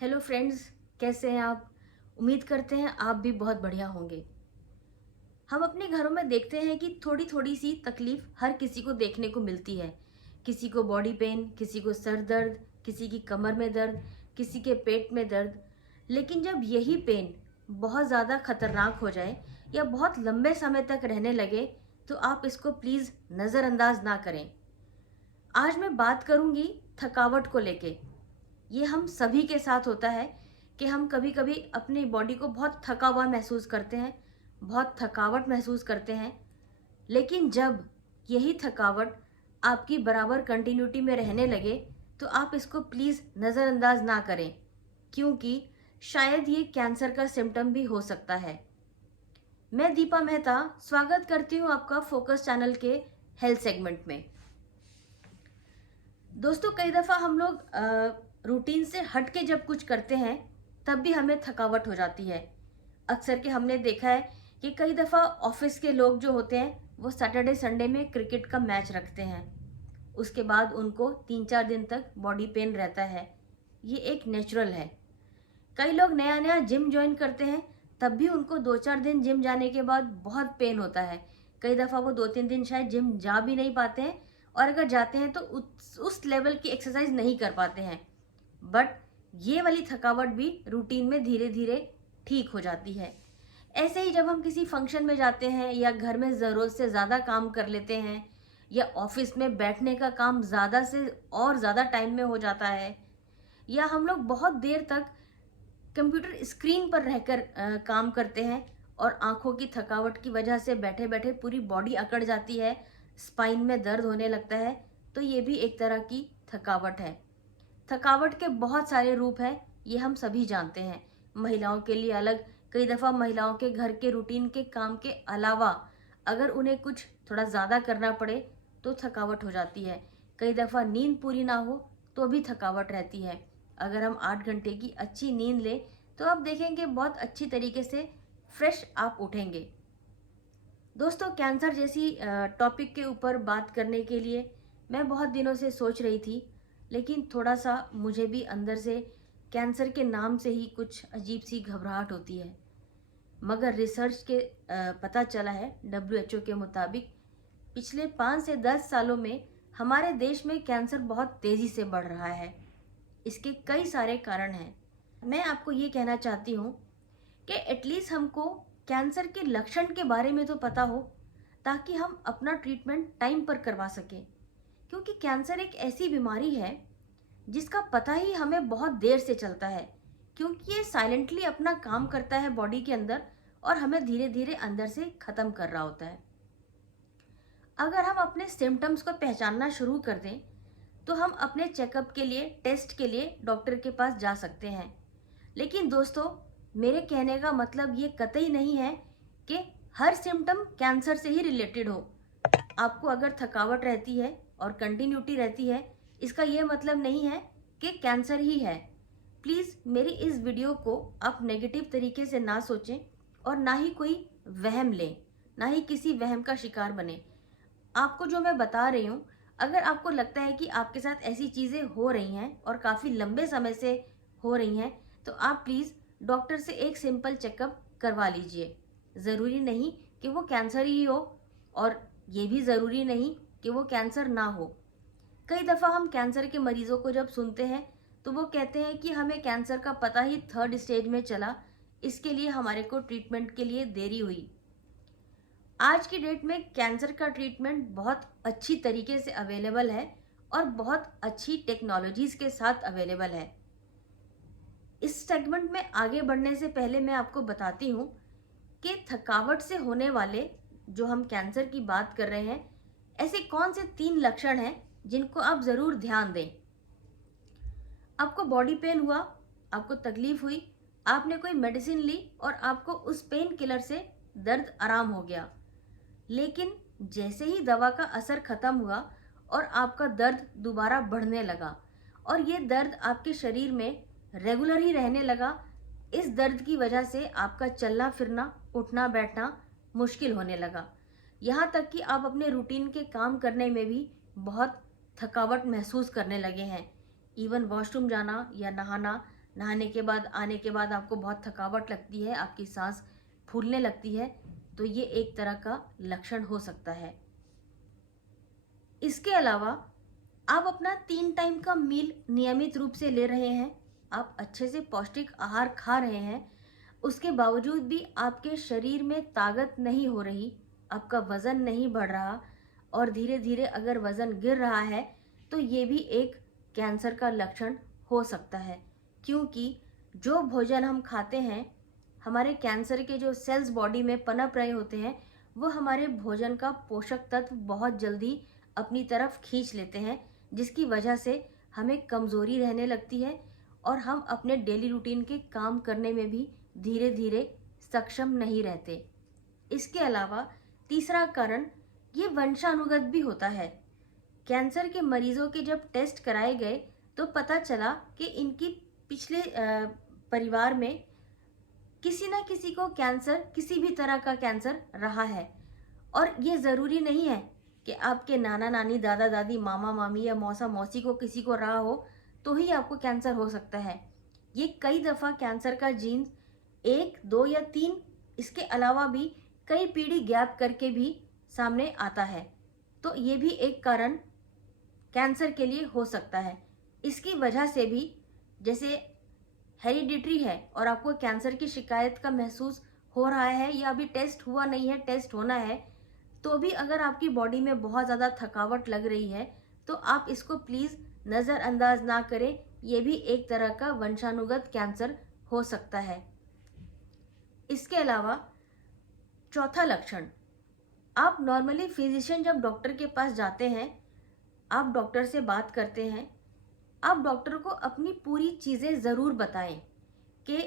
Hello friends, कैसे हैं आप? उम्मीद करते हैं आप भी बहुत बढ़िया होंगे। हम अपने घरों में देखते हैं कि थोड़ी थोड़ी सी तकलीफ हर किसी को देखने को मिलती है। किसी को बॉडी पेन, किसी को सर दर्द, किसी की कमर में दर्द, किसी के पेट में दर्द। लेकिन जब यही पेन बहुत ज़्यादा खतरनाक हो जाए या बहुत लंबे समय तक रहने लगे तो आप इसको प्लीज़ नज़रअंदाज ना करें। आज मैं बात करूंगी थकावट को लेके। ये हम सभी के साथ होता है कि हम कभी कभी अपनी बॉडी को बहुत थका हुआ महसूस करते हैं, बहुत थकावट महसूस करते हैं। लेकिन जब यही थकावट आपकी बराबर कंटिन्यूटी में रहने लगे तो आप इसको प्लीज़ नज़रअंदाज ना करें, क्योंकि शायद ये कैंसर का सिम्टम भी हो सकता है। मैं दीपा मेहता स्वागत करती हूँ आपका फोकस चैनल के हेल्थ सेगमेंट में। दोस्तों, कई दफ़ा हम लोग रूटीन से हट के जब कुछ करते हैं तब भी हमें थकावट हो जाती है। अक्सर के हमने देखा है कि कई दफ़ा ऑफिस के लोग जो होते हैं वो सैटरडे संडे में क्रिकेट का मैच रखते हैं। उसके बाद उनको 3-4 दिन तक बॉडी पेन रहता है। ये एक नेचुरल है। कई लोग नया नया जिम ज्वाइन करते हैं, तब भी उनको 2-4 दिन जिम जाने के बाद बहुत पेन होता है। कई दफ़ा वो 2-3 दिन शायद जिम जा भी नहीं पाते हैं, और अगर जाते हैं तो उस लेवल की एक्सरसाइज नहीं कर पाते हैं। बट ये वाली थकावट भी रूटीन में धीरे धीरे ठीक हो जाती है। ऐसे ही जब हम किसी फंक्शन में जाते हैं या घर में ज़रूरत से ज़्यादा काम कर लेते हैं या ऑफिस में बैठने का काम ज़्यादा से और ज़्यादा टाइम में हो जाता है, या हम लोग बहुत देर तक कंप्यूटर स्क्रीन पर रहकर काम करते हैं और आंखों की थकावट की वजह से बैठे बैठे पूरी बॉडी अकड़ जाती है, स्पाइन में दर्द होने लगता है, तो ये भी एक तरह की थकावट है। थकावट के बहुत सारे रूप हैं, ये हम सभी जानते हैं। महिलाओं के लिए अलग। कई दफ़ा महिलाओं के घर के रूटीन के काम के अलावा अगर उन्हें कुछ थोड़ा ज़्यादा करना पड़े तो थकावट हो जाती है। कई दफ़ा नींद पूरी ना हो तो भी थकावट रहती है। अगर हम 8 घंटे की अच्छी नींद लें तो आप देखेंगे बहुत अच्छी तरीके से फ्रेश आप उठेंगे। दोस्तों, कैंसर जैसी टॉपिक के ऊपर बात करने के लिए मैं बहुत दिनों से सोच रही थी, लेकिन थोड़ा सा मुझे भी अंदर से कैंसर के नाम से ही कुछ अजीब सी घबराहट होती है। मगर रिसर्च के पता चला है, WHO के मुताबिक पिछले 5 से 10 सालों में हमारे देश में कैंसर बहुत तेज़ी से बढ़ रहा है। इसके कई सारे कारण हैं। मैं आपको ये कहना चाहती हूँ कि एटलीस्ट हमको कैंसर के लक्षण के बारे में तो पता हो, ताकि हम अपना ट्रीटमेंट टाइम पर करवा सकें। क्योंकि कैंसर एक ऐसी बीमारी है जिसका पता ही हमें बहुत देर से चलता है, क्योंकि ये साइलेंटली अपना काम करता है बॉडी के अंदर और हमें धीरे धीरे अंदर से ख़त्म कर रहा होता है। अगर हम अपने सिम्टम्स को पहचानना शुरू कर दें तो हम अपने चेकअप के लिए, टेस्ट के लिए डॉक्टर के पास जा सकते हैं। लेकिन दोस्तों, मेरे कहने का मतलब ये कतई नहीं है कि हर सिम्टम कैंसर से ही रिलेटेड हो। आपको अगर थकावट रहती है और कंटिन्यूटी रहती है, इसका ये मतलब नहीं है कि कैंसर ही है। प्लीज़ मेरी इस वीडियो को आप नेगेटिव तरीके से ना सोचें और ना ही कोई वहम लें, ना ही किसी वहम का शिकार बने। आपको जो मैं बता रही हूँ, अगर आपको लगता है कि आपके साथ ऐसी चीज़ें हो रही हैं और काफ़ी लंबे समय से हो रही हैं, तो आप प्लीज़ डॉक्टर से एक सिंपल चेकअप करवा लीजिए। ज़रूरी नहीं कि वो कैंसर ही हो, और ये भी ज़रूरी नहीं कि वो कैंसर ना हो। कई दफ़ा हम कैंसर के मरीज़ों को जब सुनते हैं तो वो कहते हैं कि हमें कैंसर का पता ही 3rd स्टेज में चला, इसके लिए हमारे को ट्रीटमेंट के लिए देरी हुई। आज की डेट में कैंसर का ट्रीटमेंट बहुत अच्छी तरीके से अवेलेबल है और बहुत अच्छी टेक्नोलॉजीज़ के साथ अवेलेबल है। इस सेगमेंट में आगे बढ़ने से पहले मैं आपको बताती हूँ कि थकावट से होने वाले, जो हम कैंसर की बात कर रहे हैं, ऐसे कौन से 3 लक्षण हैं जिनको आप ज़रूर ध्यान दें। आपको बॉडी पेन हुआ, आपको तकलीफ हुई, आपने कोई मेडिसिन ली और आपको उस पेन किलर से दर्द आराम हो गया। लेकिन जैसे ही दवा का असर खत्म हुआ और आपका दर्द दोबारा बढ़ने लगा और ये दर्द आपके शरीर में रेगुलर ही रहने लगा, इस दर्द की वजह से आपका चलना फिरना, उठना बैठना मुश्किल होने लगा। यहाँ तक कि आप अपने रूटीन के काम करने में भी बहुत थकावट महसूस करने लगे हैं। इवन वॉशरूम जाना या नहाना नहाने के बाद आने के बाद आपको बहुत थकावट लगती है, आपकी सांस फूलने लगती है, तो ये एक तरह का लक्षण हो सकता है। इसके अलावा आप अपना 3 टाइम का मील नियमित रूप से ले रहे हैं, आप अच्छे से पौष्टिक आहार खा रहे हैं, उसके बावजूद भी आपके शरीर में ताकत नहीं हो रही, आपका वज़न नहीं बढ़ रहा और धीरे-धीरे अगर वज़न गिर रहा है, तो ये भी एक कैंसर का लक्षण हो सकता है। क्योंकि जो भोजन हम खाते हैं, हमारे कैंसर के जो सेल्स बॉडी में पनप रहे होते हैं, वो हमारे भोजन का पोषक तत्व बहुत जल्दी अपनी तरफ खींच लेते हैं, जिसकी वजह से हमें कमज़ोरी रहने लगती है और हम अपने डेली रूटीन के काम करने में भी धीरे धीरे सक्षम नहीं रहते। इसके अलावा तीसरा कारण ये वंशानुगत भी होता है। कैंसर के मरीजों के जब टेस्ट कराए गए तो पता चला कि इनकी पिछले परिवार में किसी ना किसी को कैंसर, किसी भी तरह का कैंसर रहा है। और ये ज़रूरी नहीं है कि आपके नाना नानी, दादा दादी, मामा मामी या मौसा मौसी को किसी को रहा हो तो ही आपको कैंसर हो सकता है। ये कई दफ़ा कैंसर का जीन्स 1, 2 या 3, इसके अलावा भी कई पीढ़ी गैप करके भी सामने आता है। तो ये भी एक कारण कैंसर के लिए हो सकता है। इसकी वजह से भी, जैसे हेरिडिटरी है और आपको कैंसर की शिकायत का महसूस हो रहा है या अभी टेस्ट हुआ नहीं है, टेस्ट होना है, तो भी अगर आपकी बॉडी में बहुत ज़्यादा थकावट लग रही है तो आप इसको प्लीज़ नज़रअंदाज ना करें। ये भी एक तरह का वंशानुगत कैंसर हो सकता है। इसके अलावा चौथा लक्षण, आप नॉर्मली फिजिशियन जब डॉक्टर के पास जाते हैं, आप डॉक्टर से बात करते हैं, आप डॉक्टर को अपनी पूरी चीज़ें ज़रूर बताएं कि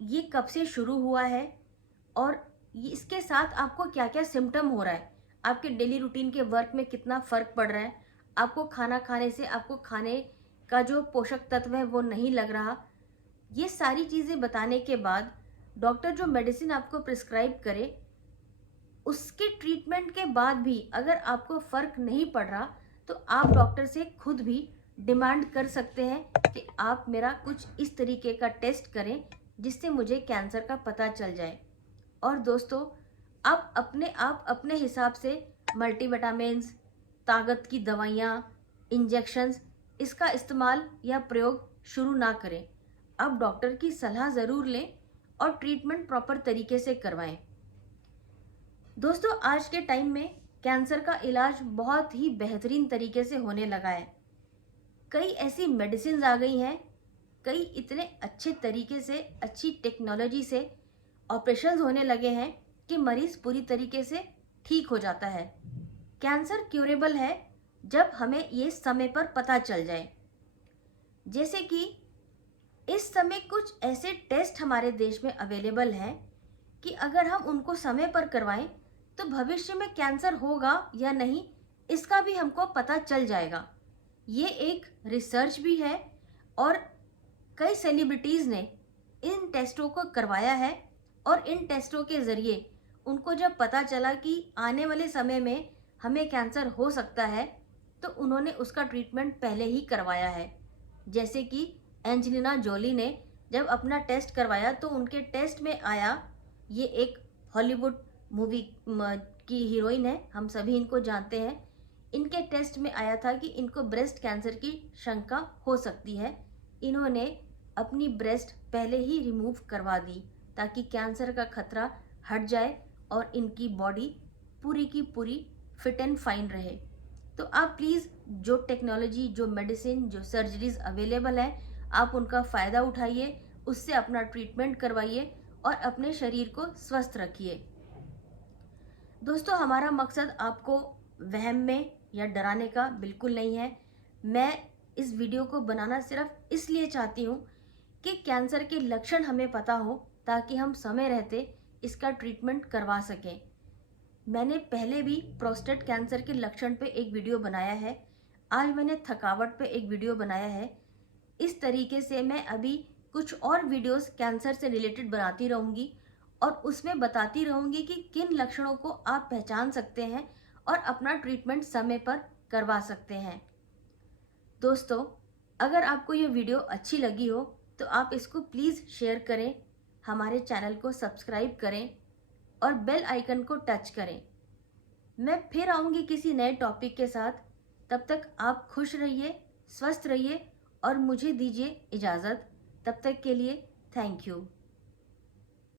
ये कब से शुरू हुआ है और इसके साथ आपको क्या क्या सिम्टम हो रहा है, आपके डेली रूटीन के वर्क में कितना फ़र्क पड़ रहा है, आपको खाना खाने से आपको खाने का जो पोषक तत्व है वो नहीं लग रहा। ये सारी चीज़ें बताने के बाद डॉक्टर जो मेडिसिन आपको प्रिस्क्राइब करे, उसके ट्रीटमेंट के बाद भी अगर आपको फ़र्क नहीं पड़ रहा तो आप डॉक्टर से खुद भी डिमांड कर सकते हैं कि आप मेरा कुछ इस तरीके का टेस्ट करें जिससे मुझे कैंसर का पता चल जाए। और दोस्तों, आप अपने हिसाब से मल्टीविटामिन्स, ताकत की दवाइयाँ, इंजेक्शंस, इसका इस्तेमाल या प्रयोग शुरू ना करें। आप डॉक्टर की सलाह ज़रूर लें और ट्रीटमेंट प्रॉपर तरीके से करवाएं। दोस्तों, आज के टाइम में कैंसर का इलाज बहुत ही बेहतरीन तरीके से होने लगा है। कई ऐसी मेडिसिन आ गई हैं, कई इतने अच्छे तरीके से, अच्छी टेक्नोलॉजी से ऑपरेशंस होने लगे हैं कि मरीज पूरी तरीके से ठीक हो जाता है। कैंसर क्यूरेबल है जब हमें ये समय पर पता चल जाए। जैसे कि इस समय कुछ ऐसे टेस्ट हमारे देश में अवेलेबल हैं कि अगर हम उनको समय पर करवाएं तो भविष्य में कैंसर होगा या नहीं, इसका भी हमको पता चल जाएगा। ये एक रिसर्च भी है और कई सेलिब्रिटीज़ ने इन टेस्टों को करवाया है और इन टेस्टों के ज़रिए उनको जब पता चला कि आने वाले समय में हमें कैंसर हो सकता है तो उन्होंने उसका ट्रीटमेंट पहले ही करवाया है। जैसे कि एंजेलिना जोली ने जब अपना टेस्ट करवाया तो उनके टेस्ट में आया, ये एक हॉलीवुड मूवी की हीरोइन है, हम सभी इनको जानते हैं। इनके टेस्ट में आया था कि इनको ब्रेस्ट कैंसर की शंका हो सकती है। इन्होंने अपनी ब्रेस्ट पहले ही रिमूव करवा दी ताकि कैंसर का खतरा हट जाए और इनकी बॉडी पूरी की पूरी फिट एंड फाइन रहे। तो आप प्लीज़ जो टेक्नोलॉजी, जो मेडिसिन, जो सर्जरीज अवेलेबल है, आप उनका फ़ायदा उठाइए, उससे अपना ट्रीटमेंट करवाइए और अपने शरीर को स्वस्थ रखिए। दोस्तों, हमारा मकसद आपको वहम में या डराने का बिल्कुल नहीं है। मैं इस वीडियो को बनाना सिर्फ इसलिए चाहती हूँ कि कैंसर के लक्षण हमें पता हो ताकि हम समय रहते इसका ट्रीटमेंट करवा सकें। मैंने पहले भी प्रोस्टेट कैंसर के लक्षण पे एक वीडियो बनाया है, आज मैंने थकावट पे एक वीडियो बनाया है। इस तरीके से मैं अभी कुछ और वीडियोस कैंसर से रिलेटेड बनाती रहूँगी और उसमें बताती रहूँगी कि किन लक्षणों को आप पहचान सकते हैं और अपना ट्रीटमेंट समय पर करवा सकते हैं। दोस्तों, अगर आपको ये वीडियो अच्छी लगी हो तो आप इसको प्लीज़ शेयर करें, हमारे चैनल को सब्सक्राइब करें और बेल आइकन को टच करें। मैं फिर आऊँगी किसी नए टॉपिक के साथ। तब तक आप खुश रहिए, स्वस्थ रहिए और मुझे दीजिए इजाज़त। तब तक के लिए थैंक यू।